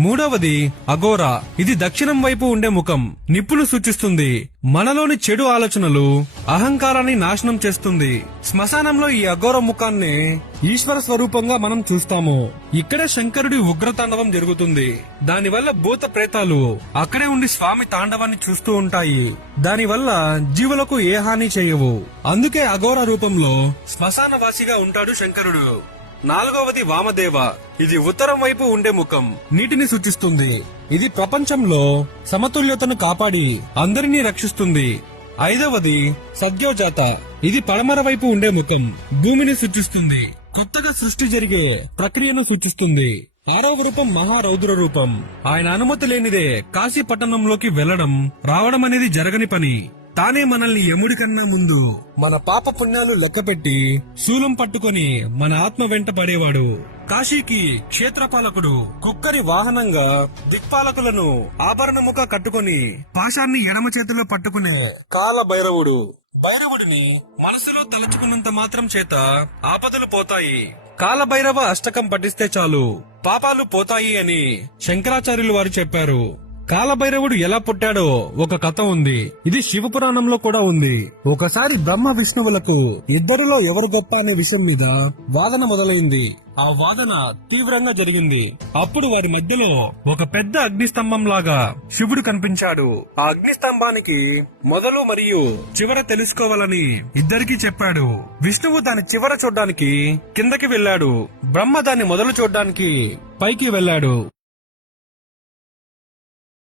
మూడవది అఘోరా. ఇది దక్షిణం వైపు ఉండే ముఖం, నిప్పులు సూచిస్తుంది. మనలోని చెడు ఆలోచనలు, అహంకారాన్ని నాశనం చేస్తుంది. శ్మశానంలో ఈ అఘోర ముఖాన్ని ఈశ్వర స్వరూపంగా మనం చూస్తాము. ఇక్కడే శంకరుడి ఉగ్రతాండవం జరుగుతుంది. దానివల్ల భూత ప్రేతాలు అక్కడే ఉండి స్వామి తాండవాన్ని చూస్తూ ఉంటాయి. దానివల్ల జీవులకు ఏ హాని చేయవు. అందుకే అఘోర రూపంలో శ్మశానవాసిగా ఉంటాడు శంకరుడు. నాలుగవది వామదేవ. ఇది ఉత్తరం వైపు ఉండే ముఖం, నీటిని సూచిస్తుంది. ఇది ప్రపంచంలో సమతుల్యతను కాపాడి అందరినీ రక్షిస్తుంది. ఐదవది సద్యోజాత. ఇది పడమర వైపు ఉండే ముఖం, భూమిని సూచిస్తుంది. కొత్తగా సృష్టి జరిగే ప్రక్రియను సూచిస్తుంది. ఆరవ రూపం మహారౌద్ర రూపం. ఆయన అనుమతి లేనిదే కాశీ పట్టణంలోకి వెళ్లడం రావడం అనేది జరగని పని. తానే మనల్ని యముడి కన్నా ముందు మన పాప పుణ్యాలు లెక్కపెట్టి శూలం పట్టుకొని మన ఆత్మ వెంట పడేవాడు. కాశీకి క్షేత్రపాలకుడు. కుక్కరి వాహనంగా దిక్పాలకులను ఆభరణముగా కట్టుకొని పాశాన్ని ఎడమ చేతిలో పట్టుకునే కాల భైరవుడు. భైరవుడిని మనసులో తలుచుకున్నంత మాత్రం చేత ఆపదలు పోతాయి. కాలభైరవ అష్టకం పఠిస్తే చాలు పాపాలు పోతాయి అని శంకరాచార్యులు వారు చెప్పారు. కాలభైరవుడు ఎలా పుట్టాడో ఒక కథ ఉంది. ఇది శివపురాణంలో కూడా ఉంది. ఒకసారి బ్రహ్మ విష్ణువులకు ఇద్దరిలో ఎవరు గొప్ప అనే విషయం మీద వాదన మొదలైంది. ఆ వాదన తీవ్రంగా జరిగింది. అప్పుడు వారి మధ్యలో ఒక పెద్ద అగ్నిస్తంభం లాగా శివుడు కనిపించాడు. ఆ అగ్నిస్తంభానికి మొదలు మరియు చివర తెలుసుకోవాలని ఇద్దరికీ చెప్పాడు. విష్ణువు దాని చివర చూడ్డానికి కిందకి వెళ్లాడు. బ్రహ్మ దాన్ని మొదలు చూడ్డానికి పైకి వెళ్లాడు.